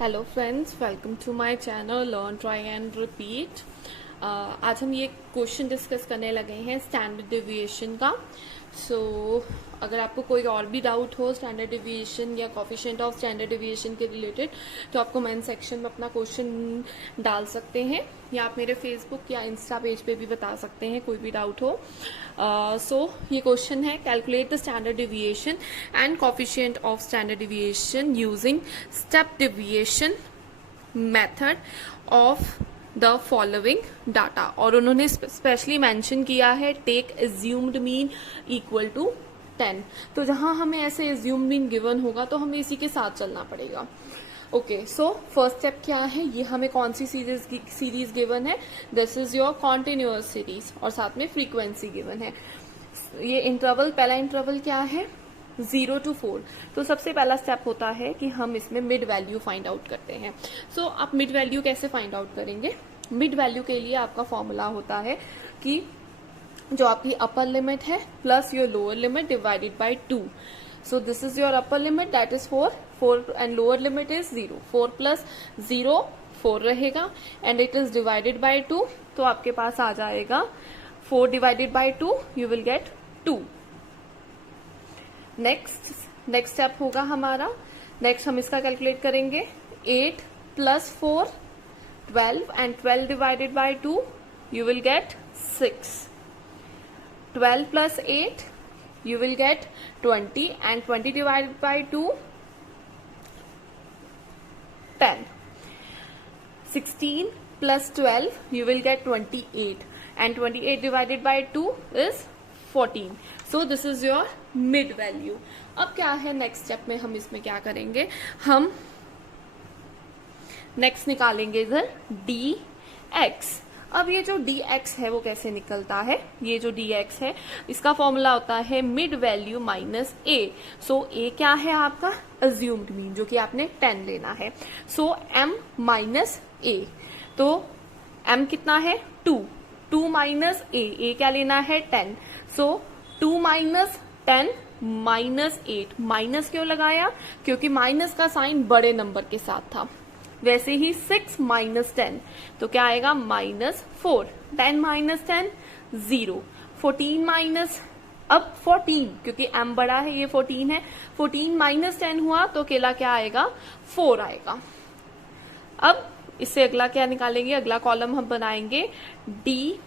Hello friends, welcome to my channel learn try and repeat. आज हम ये question discuss करने लगे हैं स्टैंडर्ड डेविएशन का। अगर आपको कोई और भी डाउट हो स्टैंडर्ड डेविएशन या कोफिशिएंट ऑफ स्टैंडर्ड डेविएशन के रिलेटेड, तो आप कमेंट सेक्शन में अपना क्वेश्चन डाल सकते हैं या आप मेरे फेसबुक या इंस्टा पेज पे भी बता सकते हैं कोई भी डाउट हो। ये क्वेश्चन है, calculate the standard deviation and coefficient of standard deviation using step deviation method of the following data. और उन्होंने स्पेशली मेंशन किया है take assumed mean equal to 10। तो जहां हमें ऐसे एज्यूम्ड मीन गिवन होगा तो हमें इसी के साथ चलना पड़ेगा। ओके, सो फर्स्ट स्टेप क्या है, ये हमें कौन सी सीरीज गिवन है, this is your continuous series और साथ में फ्रीक्वेंसी गिवन है। ये इंटरवल, पहला इंटरवल क्या है 0 to 4। तो सबसे पहला स्टेप होता है कि हम इसमें मिड वैल्यू फाइंड आउट करते हैं। आप मिड वैल्यू कैसे फाइंड आउट करेंगे? मिड वैल्यू के लिए आपका फॉर्मूला होता है कि जो आपकी अपर लिमिट है plus your lower limit divided by 2। So this is your upper limit, that is 4 and lower limit is 0। 4 plus 0 4 रहेगा and it is divided by 2। तो आपके पास आ जाएगा 4 divided by 2, you will gate 2। Next step होगा हमारा, next हम इसका calculate करेंगे। 8 plus 4 12 and 12 divided by 2 you will gate 6। 12 plus 8 you will get 20 and 20 divided by 2 10. 16 plus 12 you will get 28 and 28 divided by 2 is 14. So this is your mid value. अब क्या है next step में, हम इसमें क्या करेंगे, हम नेक्स्ट निकालेंगे इधर dx। अब ये जो dx है वो कैसे निकलता है, ये जो dx है इसका फॉर्मूला होता है mid value minus a। So a क्या है आपका अज्यूम्ड मीन, जो कि आपने 10 लेना है। सो m माइनस a, तो m कितना है 2 माइनस a क्या लेना है 10। सो 2 माइनस 10 माइनस 8। माइनस क्यों लगाया, क्योंकि माइनस का साइन बड़े नंबर के साथ था। वैसे ही 6 माइनस 10 तो क्या आएगा -4। 10 माइनस 10 0। 14 माइनस, अब 14 क्योंकि m बड़ा है, ये 14 है। 14 माइनस 10 हुआ तो अकेला क्या आएगा 4 आएगा। अब इससे अगला क्या निकालेंगे, अगला कॉलम हम बनाएंगे डी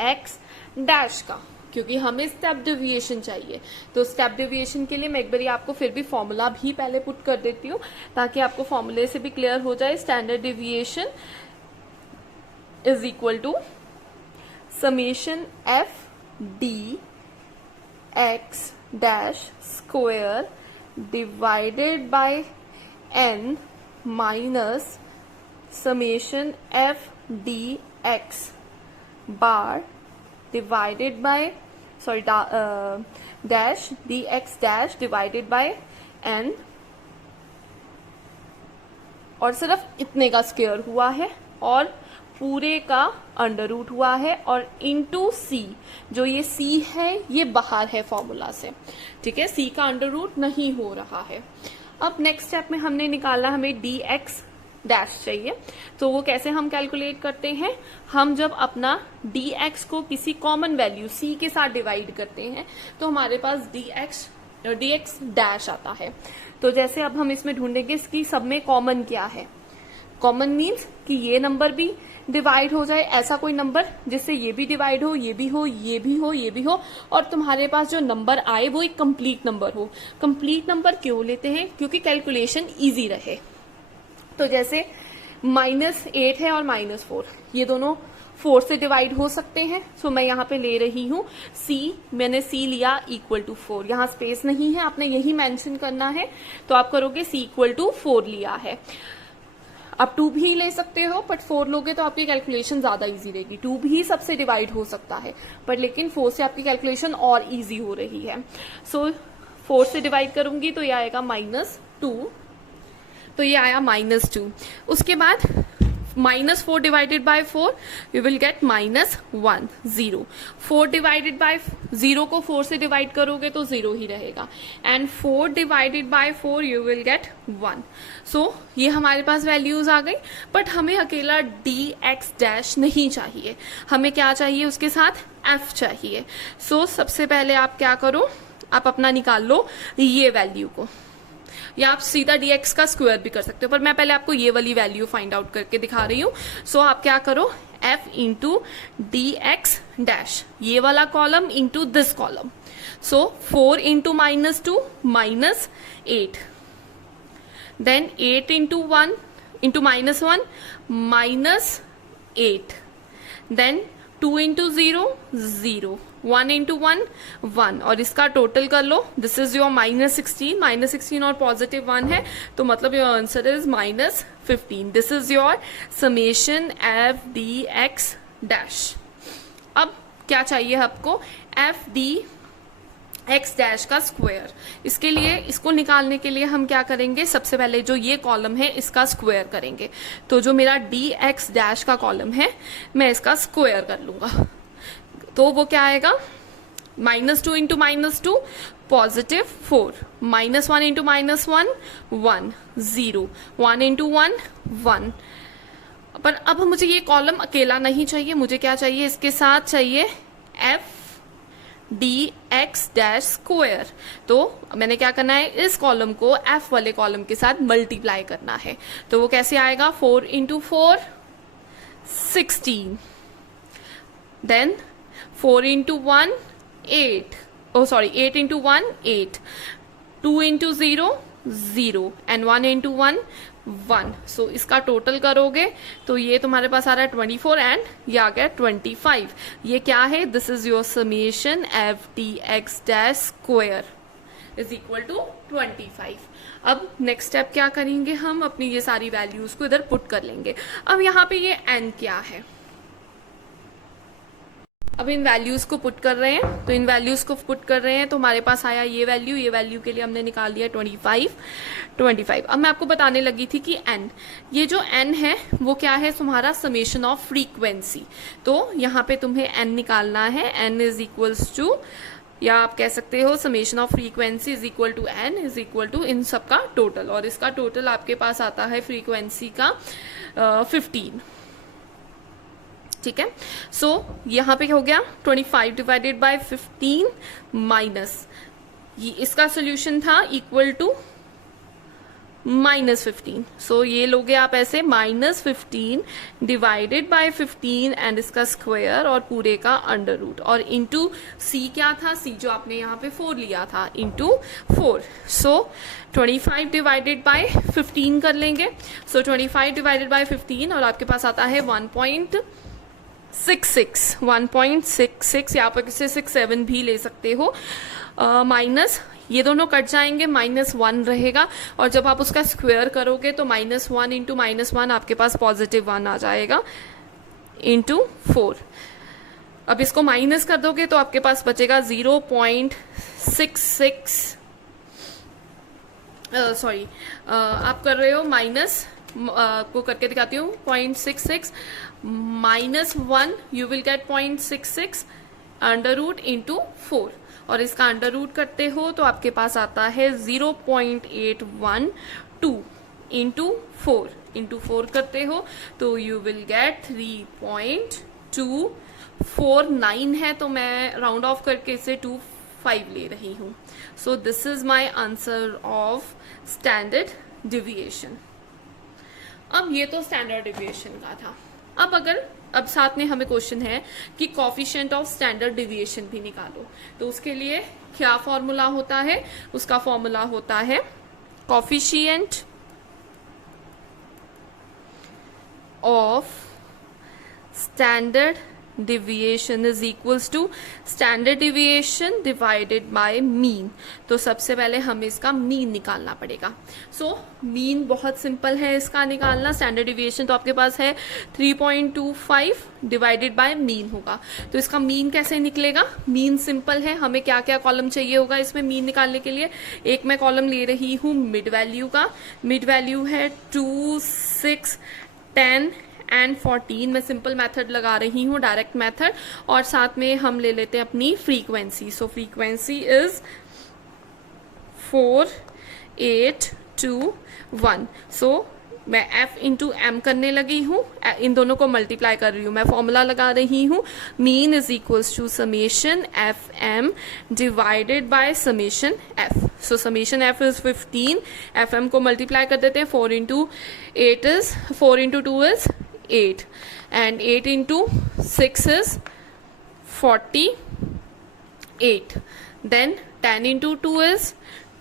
एक्स डैश का, क्योंकि हमें स्टेप डेविएशन चाहिए। तो स्टेप डेविएशन के लिए मैं एक बार आपको फिर भी फॉर्मूला भी पहले पुट कर देती हूँ ताकि आपको फॉर्मूले से भी क्लियर हो जाए। Standard deviation is equal to summation f d x dash square divided by n minus summation f d x bar divided by dash dx dash divided by n। और सिर्फ इतने का स्क्वायर हुआ है और पूरे का अंडर रूट हुआ है और इनटू c। जो ये c है ये बाहर है फॉर्मूला से, ठीक है, c का अंडर रूट नहीं हो रहा है। अब नेक्स्ट स्टेप में हमने निकाला, हमें dx डैश चाहिए। तो वो कैसे हम कैलकुलेट करते हैं, हम जब अपना dx को किसी कॉमन वैल्यू c के साथ डिवाइड करते हैं तो हमारे पास dx डैश आता है। तो जैसे अब हम इसमें ढूंढेंगे कि सब में कॉमन क्या है। कॉमन मीन्स कि ये नंबर भी डिवाइड हो जाए, ऐसा कोई नंबर जिससे ये भी डिवाइड हो, ये भी हो, ये भी हो, ये भी हो, और तुम्हारे पास जो नंबर आए वो एक कंप्लीट नंबर हो। कंप्लीट नंबर क्यों लेते हैं, क्योंकि कैलकुलेशन ईजी रहे। तो जैसे -8 है और -4, ये दोनों 4 से डिवाइड हो सकते हैं। सो मैं यहाँ पे ले रही हूँ c, मैंने c लिया इक्वल टू 4। यहाँ स्पेस नहीं है, आपने यही मेंशन करना है, तो आप करोगे c इक्वल टू 4 लिया है। आप 2 भी ले सकते हो, बट 4 लोगे तो आपकी कैलकुलेशन ज्यादा इजी रहेगी। 2 भी सबसे डिवाइड हो सकता है, पर लेकिन 4 से आपकी कैलकुलेशन और इजी हो रही है। सो 4 से डिवाइड करूंगी तो ये आएगा -2, तो ये आया -2। उसके बाद -4 divided by 4 you will gate -1 0. 4 divided by 0 को 4 से डिवाइड करोगे तो 0 ही रहेगा. And 4 divided by 4 you will gate 1. सो ये हमारे पास वैल्यूज आ गई. बट हमें अकेला dx डैश नहीं चाहिए, हमें क्या चाहिए उसके साथ f चाहिए. सो सबसे पहले आप क्या करो, आप अपना निकाल लो ये वैल्यू को, या आप सीधा dx का स्क्वायर भी कर सकते हो, पर मैं पहले आपको ये वाली वैल्यू फाइंड आउट करके दिखा रही हूं. सो आप क्या करो, f into d x dash, ये वाला column into this column. So 4 into -2 -8, then 8 into 1 into -1 -8, then 2 into 0 0, 1 into 1 1, और इसका टोटल कर लो. दिस इज योर -16 और +1 है, तो मतलब your answer is -15. This is your summation f d x dash. अब क्या चाहिए आपको, एफ डी एक्स डैश का स्क्वायर. इसके लिए, इसको निकालने के लिए हम क्या करेंगे, सबसे पहले जो ये कॉलम है इसका स्क्वायर करेंगे. तो जो मेरा डी एक्स डैश का कॉलम है मैं इसका स्क्वायर कर लूंगा. तो वो क्या आएगा, -2 इंटू -2 +4, -1 इंटू -1 1 0, 1 इंटू 1 1. पर अब मुझे ये कॉलम अकेला नहीं चाहिए, मुझे क्या चाहिए, इसके साथ चाहिए F d x dash square. तो मैंने क्या करना है, इस कॉलम को एफ वाले कॉलम के साथ मल्टीप्लाई करना है. तो वो कैसे आएगा, 4 into 4 16, then 4 into 1 8, 8 into 1 8, 2 into 0 0, and 1 into 1 1. So इसका टोटल करोगे तो ये तुम्हारे पास आ रहा है 24 एंड ये आ गया 25. ये क्या है, this is your summation f d x dash square is equal to 25. अब नेक्स्ट स्टेप क्या करेंगे, हम अपनी ये सारी वैल्यूज को इधर पुट कर लेंगे. अब यहाँ पे ये n क्या है, अब इन वैल्यूज को पुट कर रहे हैं. तो इन वैल्यूज को पुट कर रहे हैं तो हमारे पास आया ये वैल्यू के लिए हमने निकाल दिया 25. अब मैं आपको बताने लगी थी कि n, ये जो n है वो क्या है, तुम्हारा समेशन ऑफ फ्रीक्वेंसी. तो यहाँ पे तुम्हें n निकालना है. n इज इक्वल्स टू, या आप कह सकते हो summation of frequency is equal to n is equal to इन सबका टोटल, और इसका टोटल आपके पास आता है फ्रीक्वेंसी का 15. ठीक है. सो यहाँ पे क्या हो गया, 25 डिवाइडेड बाय 15 माइनस, ये इसका सोल्यूशन था इक्वल टू -15. सो ये लोगे आप ऐसे, -15 डिवाइडेड बाय 15 एंड इसका स्क्वायर और पूरे का अंडर रूट, और इंटू c क्या था, c जो आपने यहाँ पे 4 लिया था, इंटू 4. सो 25 डिवाइडेड बाय 15 कर लेंगे. सो 25 डिवाइडेड बाय 15 और आपके पास आता है 1.66, यहाँ पर किसी 67 भी ले सकते हो. माइनस ये दोनों कट जाएंगे, -1 रहेगा, और जब आप उसका स्क्वायर करोगे तो -1 इंटू -1 आपके पास +1 आ जाएगा इंटू 4. अब इसको माइनस कर दोगे तो आपके पास बचेगा 0.66, सॉरी आप कर रहे हो माइनस, को करके दिखाती हूँ, 0.66 -1 you will get 0.66 under root into 4, और इसका अंडर रूट करते हो तो आपके पास आता है 0.812 इंटू 4 करते हो तो यू विल गेट 3.249 है. तो मैं राउंड ऑफ करके इसे 25 ले रही हूँ. So this is my answer of standard deviation. अब ये तो स्टैंडर्ड डिविएशन का था. अब साथ में हमें क्वेश्चन है कि कॉफिशिएंट ऑफ स्टैंडर्ड डिविएशन भी निकालो. तो उसके लिए क्या फॉर्मूला होता है, उसका फॉर्मूला होता है coefficient of standard deviation is equals to standard deviation divided by mean. तो सबसे पहले हमें इसका मीन निकालना पड़ेगा. सो मीन बहुत सिंपल है इसका निकालना. स्टैंडर्ड डिविएशन तो आपके पास है 3.25 डिवाइडेड बाय मीन होगा. तो इसका मीन कैसे निकलेगा, मीन सिंपल है. हमें क्या क्या कॉलम चाहिए होगा इसमें मीन निकालने के लिए. एक मैं कॉलम ले रही हूँ मिड वैल्यू का. मिड वैल्यू है 2, 6, 10 एंड 14, मैं सिंपल मेथड लगा रही हूँ, डायरेक्ट मेथड, और साथ में हम ले लेते हैं अपनी फ्रीक्वेंसी. So frequency is 4, 8, 2, 1. सो मैं f इंटू एम करने लगी हूँ, इन दोनों को मल्टीप्लाई कर रही हूँ, मैं फॉर्मूला लगा रही हूँ, mean is equals to summation f m divided by summation f. So summation f is 15, f m को मल्टीप्लाई कर देते हैं, 4 into 8 is 4 into 2 is 8 and 8 into 6 is 48. Then 10 into 2 is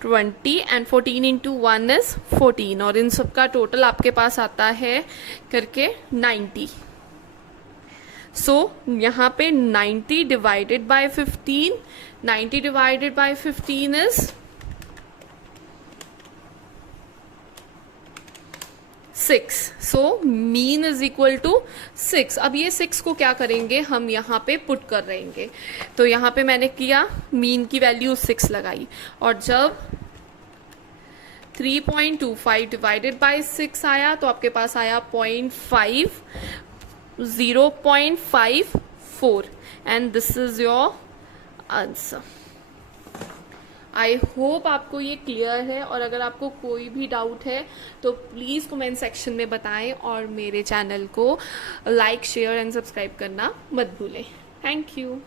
20 and 14 into 1 is 14, और इन सब का total आपके पास आता है करके 90. सो यहाँ पे 90 divided by 15, 90 divided by 15 is 6. So mean is equal to 6. अब ये 6 को क्या करेंगे, हम यहाँ पे पुट कर रहेंगे. तो यहाँ पे मैंने किया, मीन की वैल्यू 6 लगाई, और जब 3.25 डिवाइडेड बाय 6 आया तो आपके पास आया 0.54, and this is your answer. I hope आपको ये क्लियर है, और अगर आपको कोई भी डाउट है तो प्लीज़ कमेंट सेक्शन में बताएं, और मेरे चैनल को लाइक, शेयर एंड सब्सक्राइब करना मत भूलें. Thank you.